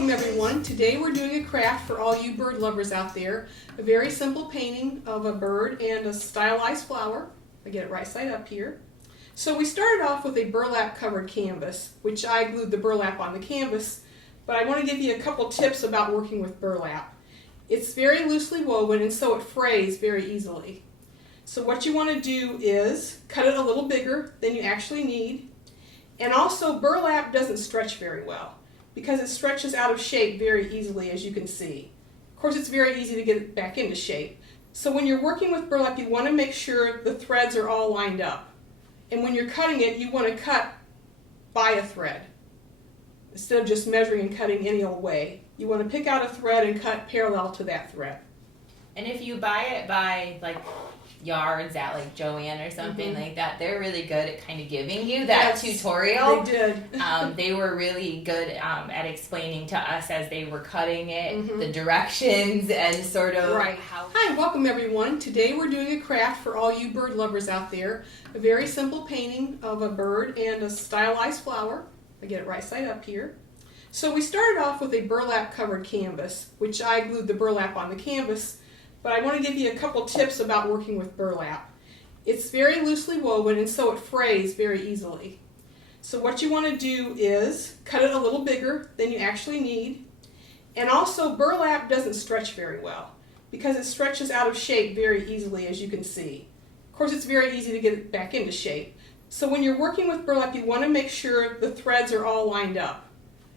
welcome everyone. Today we're doing a craft for all you bird lovers out there. A very simple painting of a bird and a stylized flower. I get it right side up here. So we started off with a burlap covered canvas, which I glued the burlap on the canvas, but I want to give you a couple tips about working with burlap. It's very loosely woven and so it frays very easily. So what you want to do is cut it a little bigger than you actually need. And also burlap doesn't stretch very well because it stretches out of shape very easily, as you can see. Of course, it's very easy to get it back into shape. So when you're working with burlap, you want to make sure the threads are all lined up. And when you're cutting it, you want to cut by a thread instead of just measuring and cutting any old way. You want to pick out a thread and cut parallel to that thread. And if you buy it by like yards at like Joann or something like that, they're really good at kind of giving you that tutorial. They did. They were really good at explaining to us as they were cutting it, the directions and sort of how... Hi, welcome everyone. Today we're doing a craft for all you bird lovers out there. A very simple painting of a bird and a stylized flower. I get it right side up here. So we started off with a burlap covered canvas, which I glued the burlap on the canvas. But I want to give you a couple tips about working with burlap. It's very loosely woven and so it frays very easily. So what you want to do is cut it a little bigger than you actually need. And also burlap doesn't stretch very well because it stretches out of shape very easily, as you can see. Of course, it's very easy to get it back into shape. So when you're working with burlap, you want to make sure the threads are all lined up.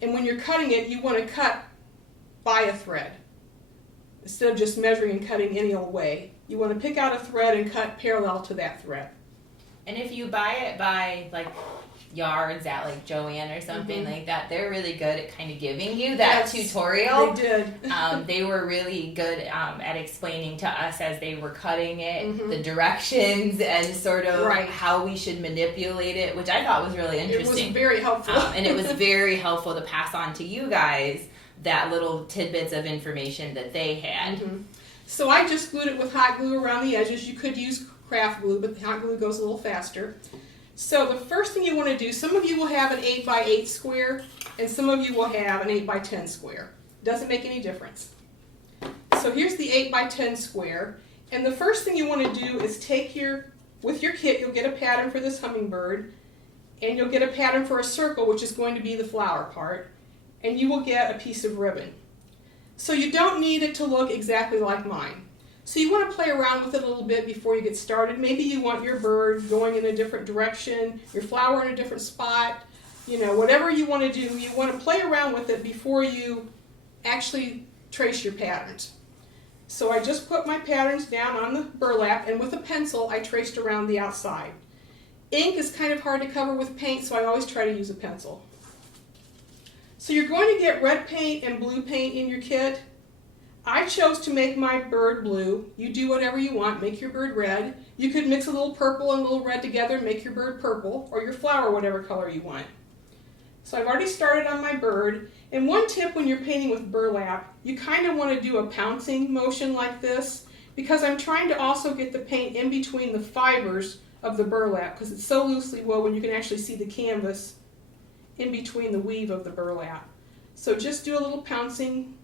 And when you're cutting it, you want to cut by a thread instead of just measuring and cutting any old way. You want to pick out a thread and cut parallel to that thread. And if you buy it by like yards at like Joann or something like that, they're really good at kind of giving you that tutorial. They did. They were really good at explaining to us as they were cutting it, the directions and sort of how we should manipulate it, which I thought was really interesting. It was very helpful. And it was very helpful to pass on to you guys that little tidbits of information that they had. So I just glued it with hot glue around the edges. You could use craft glue, but the hot glue goes a little faster. So the first thing you want to do, some of you will have an 8x8 square, and some of you will have an 8x10 square. Doesn't make any difference. So here's the 8x10 square, and the first thing you want to do is take with your kit, you'll get a pattern for this hummingbird, and you'll get a pattern for a circle, which is going to be the flower part, and you will get a piece of ribbon. So you don't need it to look exactly like mine. So you want to play around with it a little bit before you get started. Maybe you want your bird going in a different direction, your flower in a different spot, whatever you want to do, you want to play around with it before you actually trace your patterns. So I just put my patterns down on the burlap, and with a pencil I traced around the outside. Ink is kind of hard to cover with paint, so I always try to use a pencil. So you're going to get red paint and blue paint in your kit. I chose to make my bird blue. You do whatever you want, make your bird red. You could mix a little purple and a little red together and make your bird purple, or your flower whatever color you want. So I've already started on my bird, and one tip when you're painting with burlap, you kind of want to do a pouncing motion like this, because I'm trying to also get the paint in between the fibers of the burlap, because it's so loosely woven you can actually see the canvas in between the weave of the burlap. So just do a little pouncing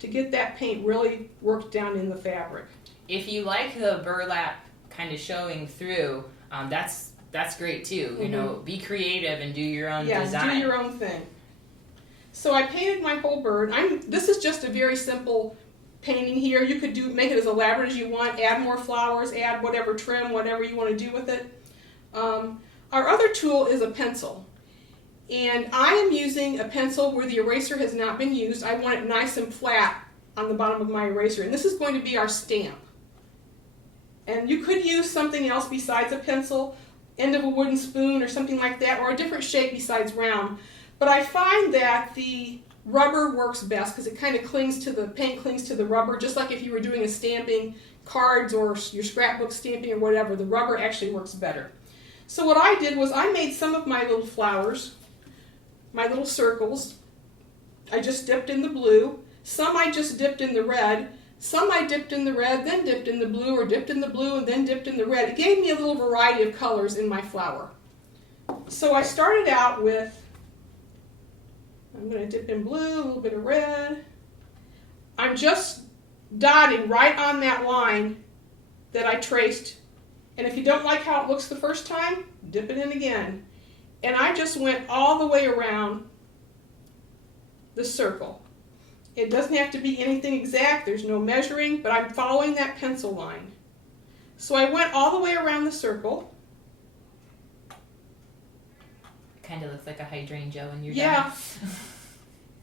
to get that paint really worked down in the fabric. If you like the burlap kind of showing through, that's great too. Be creative and do your own design. Do your own thing. So I painted my whole bird. This is just a very simple painting here. You could make it as elaborate as you want, add more flowers, add whatever trim, whatever you want to do with it. Our other tool is a pencil. And I am using a pencil where the eraser has not been used. I want it nice and flat on the bottom of my eraser. And this is going to be our stamp. And you could use something else besides a pencil, end of a wooden spoon or something like that, or a different shape besides round. But I find that the rubber works best because it kind of paint clings to the rubber, just like if you were doing a stamping, cards or your scrapbook stamping or whatever, the rubber actually works better. So what I did was I made some of my little flowers, my little circles. I just dipped in the blue. Some I just dipped in the red. Some I dipped in the red, then dipped in the blue, or dipped in the blue and then dipped in the red. It gave me a little variety of colors in my flower. So I started out with I'm going to dip in blue, a little bit of red. I'm just dotting right on that line that I traced. And if you don't like how it looks the first time, dip it in again. And I just went all the way around the circle. It doesn't have to be anything exact, there's no measuring, but I'm following that pencil line. So I went all the way around the circle. Kind of looks like a hydrangea when you're done. done.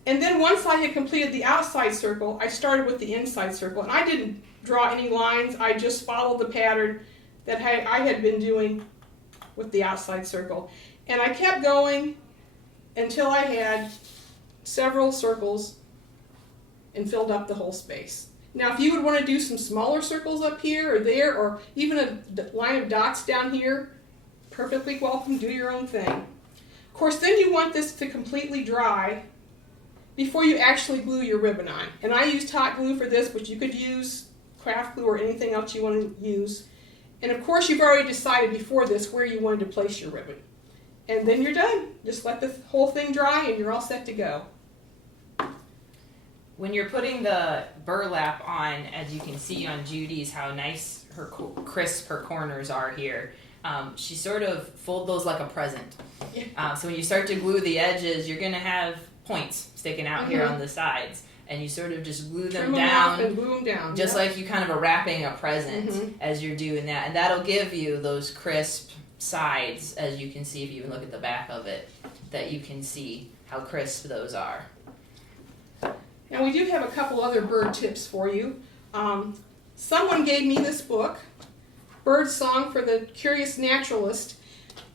And then once I had completed the outside circle, I started with the inside circle. And I didn't draw any lines, I just followed the pattern that I had been doing with the outside circle. And I kept going until I had several circles and filled up the whole space. Now if you would want to do some smaller circles up here or there, or even a line of dots down here, perfectly welcome, do your own thing. Of course, then you want this to completely dry before you actually glue your ribbon on. And I used hot glue for this, but you could use craft glue or anything else you want to use. And of course, you've already decided before this where you wanted to place your ribbon. And then you're done. Just let the whole thing dry and you're all set to go. When you're putting the burlap on, as you can see on Judy's, how nice her crisp her corners are here. She sort of fold those like a present. So when you start to glue the edges, you're going to have points sticking out here on the sides. And you sort of just glue them down, and glue them down, just like you kind of are wrapping a present as you're doing that. And that'll give you those crisp sides, as you can see if you even look at the back of it, that you can see how crisp those are. Now we do have a couple other bird tips for you. Someone gave me this book, Bird Song for the Curious Naturalist,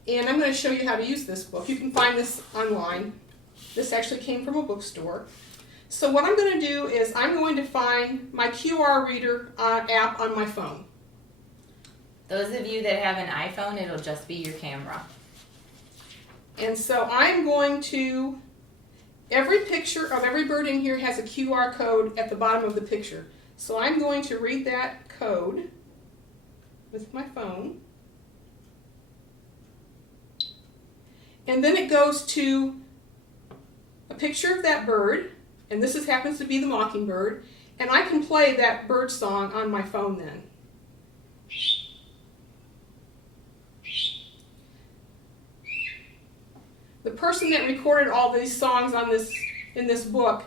and I'm going to show you how to use this book. You can find this online. This actually came from a bookstore. So what I'm going to do is I'm going to find my QR reader app on my phone. Those of you that have an iPhone, it'll just be your camera. And so I'm going to, every picture of every bird in here has a QR code at the bottom of the picture. So I'm going to read that code with my phone. And then it goes to a picture of that bird, and this happens to be the mockingbird, and I can play that bird song on my phone then. The person that recorded all these songs in this book,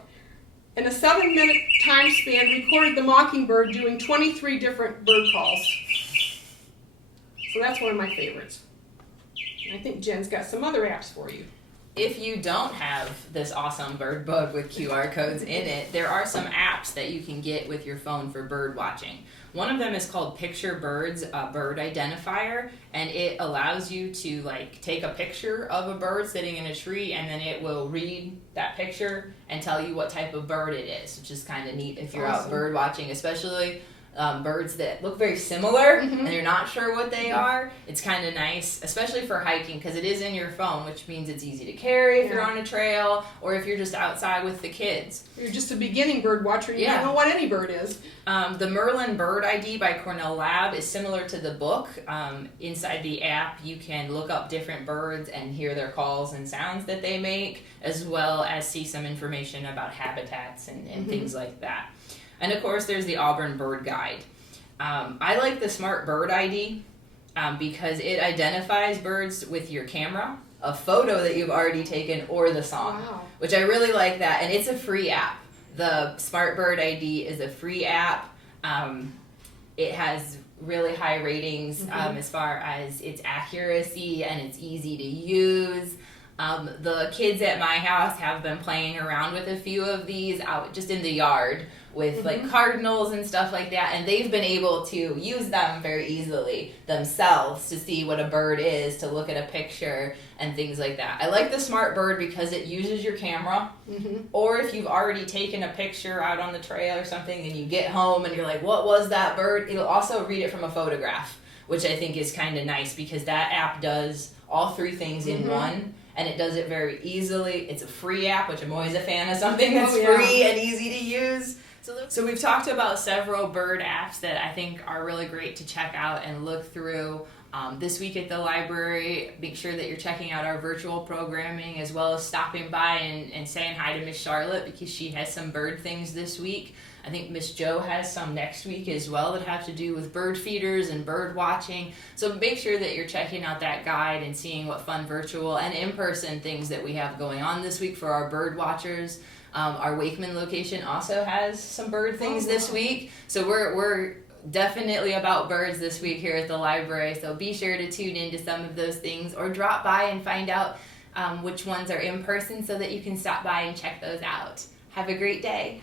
in a 7-minute time span, recorded the mockingbird doing 23 different bird calls. So that's one of my favorites. And I think Jen's got some other apps for you. If you don't have this awesome bird book with QR codes in it, there are some apps that you can get with your phone for bird watching. One of them is called Picture Birds, a bird identifier, and it allows you to take a picture of a bird sitting in a tree, and then it will read that picture and tell you what type of bird it is, which is kind of neat if you're out bird watching, especially birds that look very similar and you're not sure what they are. It's kind of nice, especially for hiking, because it is in your phone, which means it's easy to carry if you're on a trail or if you're just outside with the kids. You're just a beginning bird watcher, you don't know what any bird is. The Merlin Bird ID by Cornell Lab is similar to the book. Inside the app, you can look up different birds and hear their calls and sounds that they make, as well as see some information about habitats and things like that. And of course, there's the Auburn Bird Guide. I like the Smart Bird ID because it identifies birds with your camera, a photo that you've already taken, or the song, which I really like that. And it's a free app. The Smart Bird ID is a free app. It has really high ratings as far as its accuracy, and it's easy to use. The kids at my house have been playing around with a few of these out just in the yard with cardinals and stuff like that, and they've been able to use them very easily themselves to see what a bird is, to look at a picture and things like that. I like the Smart Bird because it uses your camera, or if you've already taken a picture out on the trail or something and you get home and you're like, what was that bird? It'll also read it from a photograph, which I think is kind of nice because that app does all three things in one. And it does it very easily. It's a free app, which I'm always a fan of something that's free and easy to use. So we've talked about several bird apps that I think are really great to check out and look through. This week at the library, make sure that you're checking out our virtual programming as well as stopping by and saying hi to Miss Charlotte because she has some bird things this week. I think Miss Jo has some next week as well that have to do with bird feeders and bird watching. So make sure that you're checking out that guide and seeing what fun virtual and in-person things that we have going on this week for our bird watchers. Our Wakeman location also has some bird things this week. So we're definitely about birds this week here at the library. So be sure to tune into some of those things or drop by and find out which ones are in person so that you can stop by and check those out. Have a great day.